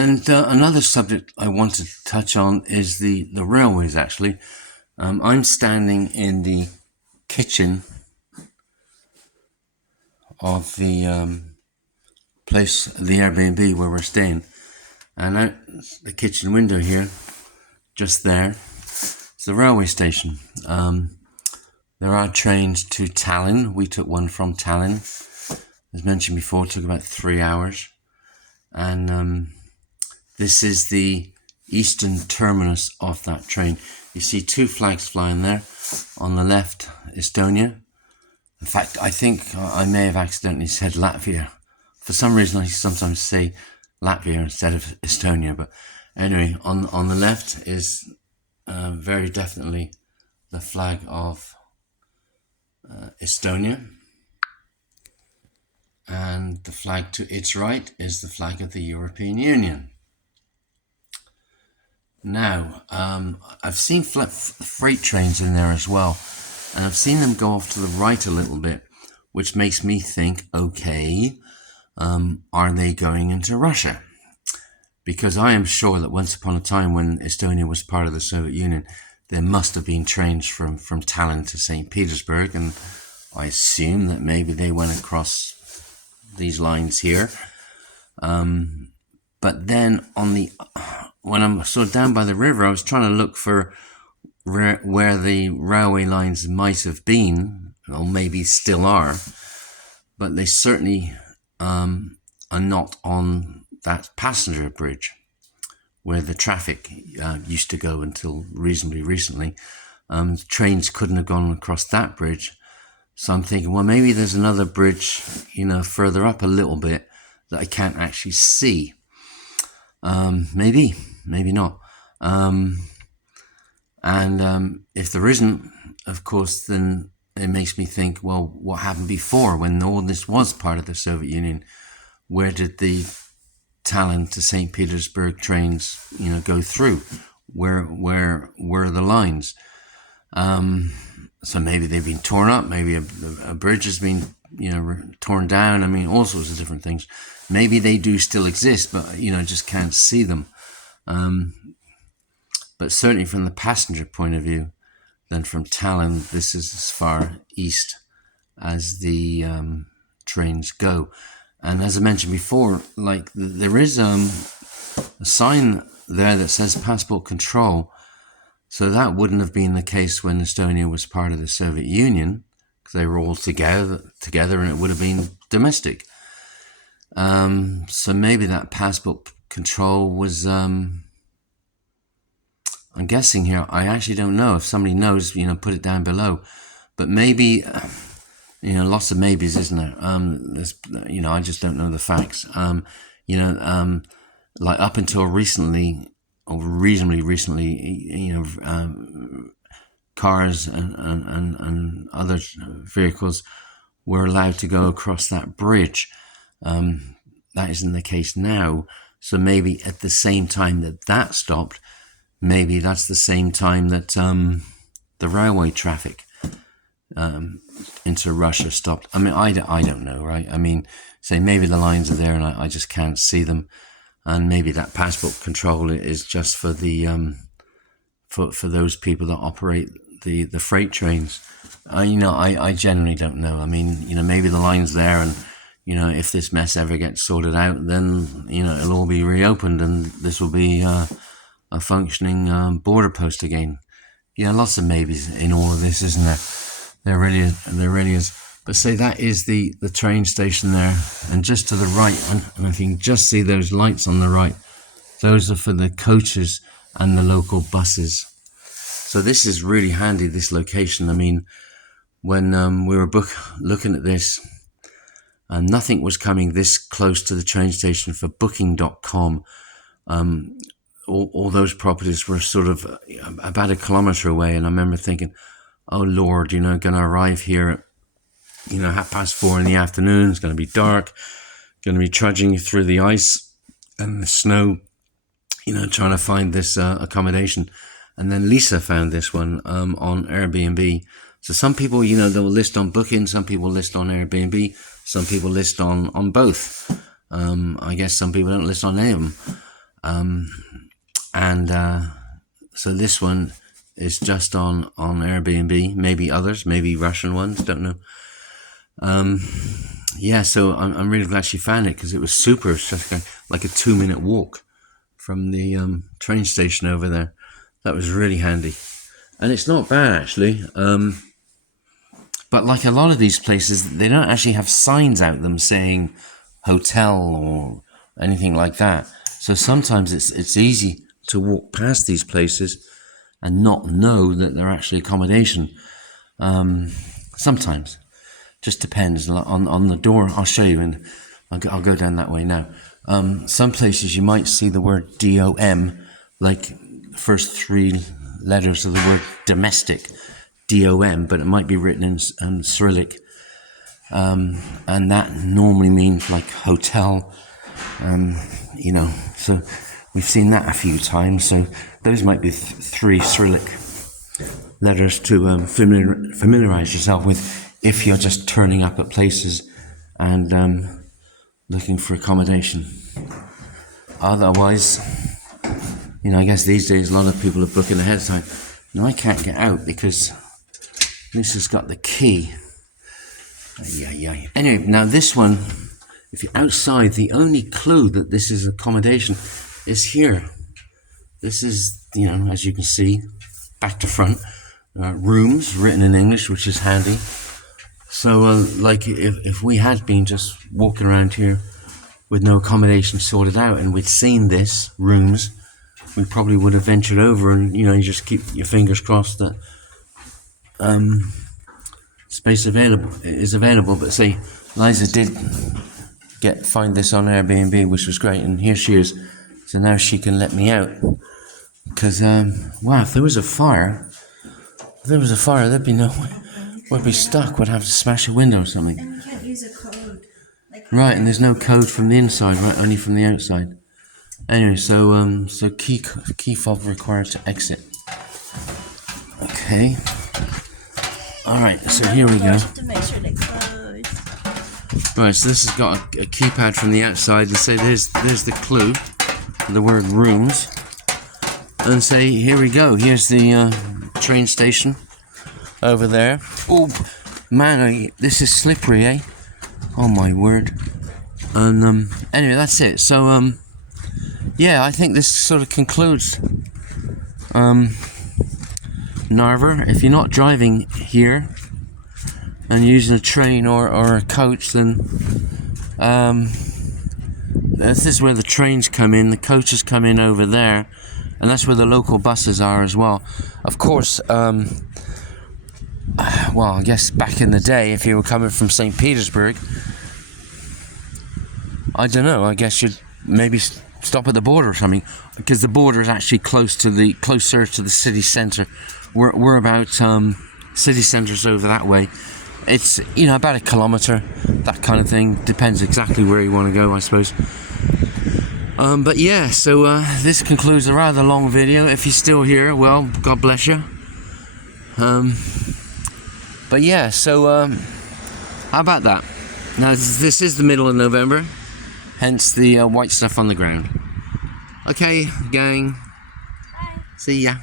And another subject I wanted to touch on is the railways, actually. I'm standing in the kitchen of the place, the Airbnb where we're staying. And out the kitchen window here, just there, it's the railway station. There are trains to Tallinn. We took one from Tallinn. As mentioned before, it took about 3 hours. And this is the eastern terminus of that train. You see two flags flying there. On the left, Estonia. In fact, I think I may have accidentally said Latvia. For some reason, I sometimes say Latvia instead of Estonia. But anyway, on the left is very definitely the flag of Estonia. And the flag to its right is the flag of the European Union. Now, I've seen freight trains in there as well, and I've seen them go off to the right a little bit, which makes me think, okay, are they going into Russia? Because I am sure that once upon a time when Estonia was part of the Soviet Union, there must have been trains from Tallinn to St. Petersburg, and I assume that maybe they went across these lines here. But then when I'm sort of down by the river, I was trying to look for where the railway lines might have been, or maybe still are, but they certainly are not on that passenger bridge where the traffic used to go until reasonably recently. Trains couldn't have gone across that bridge. So I'm thinking, well, maybe there's another bridge, further up a little bit that I can't actually see. Maybe not. If there isn't, of course, then it makes me think, well, what happened before when all this was part of the Soviet Union? Where did the Tallinn to St. Petersburg trains, go through? Where were the lines? So maybe they've been torn up. Maybe a bridge has been, torn down. I mean, all sorts of different things. Maybe they do still exist, but, just can't see them. But certainly from the passenger point of view, then from Tallinn, this is as far east as the trains go. And as I mentioned before, there is a sign there that says passport control. So that wouldn't have been the case when Estonia was part of the Soviet Union, because they were all together, and it would have been domestic. So maybe that passport control was, I'm guessing here, I actually don't know. If somebody knows, put it down below. But maybe, lots of maybes, isn't there? I just don't know the facts. Up until recently, or reasonably recently, cars and other vehicles were allowed to go across that bridge. That isn't the case now. So maybe at the same time that stopped, maybe that's the same time that the railway traffic into Russia stopped. I mean, I don't know, right? I mean, say maybe the lines are there and I just can't see them. And maybe that passport control is just for the for those people that operate the freight trains. I generally don't know. I mean, maybe the line's there, and if this mess ever gets sorted out, then it'll all be reopened, and this will be a functioning border post again. Yeah, lots of maybes in all of this, isn't there? There really is. But say that is the train station there, and just to the right, and if you can just see those lights on the right, those are for the coaches and the local buses. So this is really handy, this location. I mean, when we were looking at this, nothing was coming this close to the train station for Booking.com. All those properties were sort of about 1 kilometre away, and I remember thinking, oh Lord, going to arrive here at 4:30 in the afternoon. It's going to be dark, going to be trudging through the ice and the snow, trying to find this accommodation. And then Liza found this one on Airbnb. So some people, they'll list on Booking, some people list on Airbnb, some people list on both. I guess some people don't list on any of them. And so this one is just on Airbnb, maybe others, maybe Russian ones, don't know. Yeah, so I'm really glad she found it, because it was super. It's just like a 2-minute walk from the train station over there. That was really handy. And it's not bad, actually. But like a lot of these places, they don't actually have signs out them saying hotel or anything like that. So sometimes it's easy to walk past these places and not know that they're actually accommodation. Sometimes. Just depends on the door. I'll show you, and I'll go down that way now. Some places you might see the word DOM, like the first 3 letters of the word domestic, DOM, but it might be written in Cyrillic. And that normally means like hotel, you know, so we've seen that a few times. So those might be 3 Cyrillic letters to familiarize yourself with if you're just turning up at places and looking for accommodation. Otherwise, you know, I guess these days a lot of people are booking ahead of time. Now I can't get out because Lisa's got the key. Yeah. Anyway, now this one, if you're outside, the only clue that this is accommodation is here. This is, you know, as you can see, back to front, rooms written in English, which is handy. So, like, if we had been just walking around here with no accommodation sorted out and we'd seen this, rooms, we probably would have ventured over and, you know, you just keep your fingers crossed that space is available. But say, Liza did find this on Airbnb, which was great, and here she is. So now she can let me out. Because, wow, if there was a fire, there'd be no way. We'd be stuck. We'd have to smash a window or something. And you can't use a code. Right, and there's no code from the inside, right? Only from the outside. Anyway, so key fob required to exit. Okay. All right, so here we go. To make sure they close. Right, so this has got a keypad from the outside, and say there's the clue, the word rooms, and say here we go. Here's the train station over there. Oh man, this is slippery, eh? Oh my word. And anyway, that's it. So yeah, I think this sort of concludes Narva. If you're not driving here and using a train or a coach, then this is where the trains come in. The coaches come in over there, and that's where the local buses are as well. Of course, well, I guess back in the day, if you were coming from St. Petersburg, I don't know, I guess you'd maybe stop at the border or something, because the border is actually closer to the city centre. We're about city centres over that way. It's, you know, about 1 kilometre, that kind of thing. Depends exactly where you want to go, I suppose. But yeah, so this concludes a rather long video. If you're still here, well, God bless you. But yeah, so how about that? Now this is the middle of November, hence the white stuff on the ground. Okay, gang. Bye. See ya.